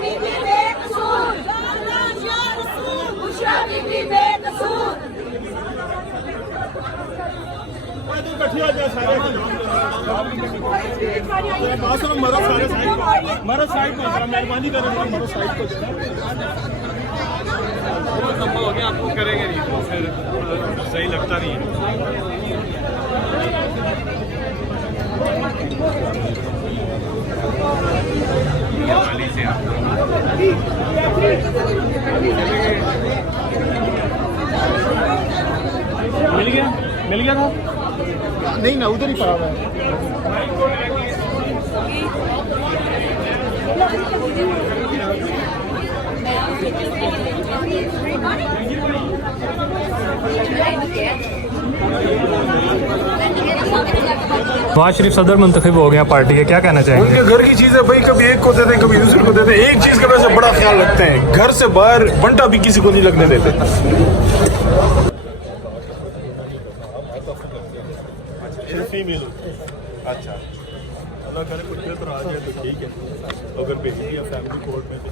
बीबी बेकसूर, उषा बीबी बेकसूर। इकट्ठी हो जाए सारे मरो साइड में मेहरबानी करें मरो साइड को बहुत लंबा हो गया आपको करेंगे नहीं तो फिर सही लगता नहीं है। मिल गया था नहीं ना उधर ही पड़ा हुआ है। नवाज शरीफ सदर मुंतखब हो गया पार्टी के, क्या कहना चाहेंगे? उनके घर की चीज है भाई, कभी एक को देते हैं कभी दूसरे को देते हैं। एक चीज का वैसे बड़ा ख्याल रखते हैं, घर से बाहर बंटा भी किसी को नहीं लगने देते। अच्छा अल्लाह करे कुछ बेहतर आ जाए तो ठीक है, अगर भेज दिया फैमिली कोर्ट में तो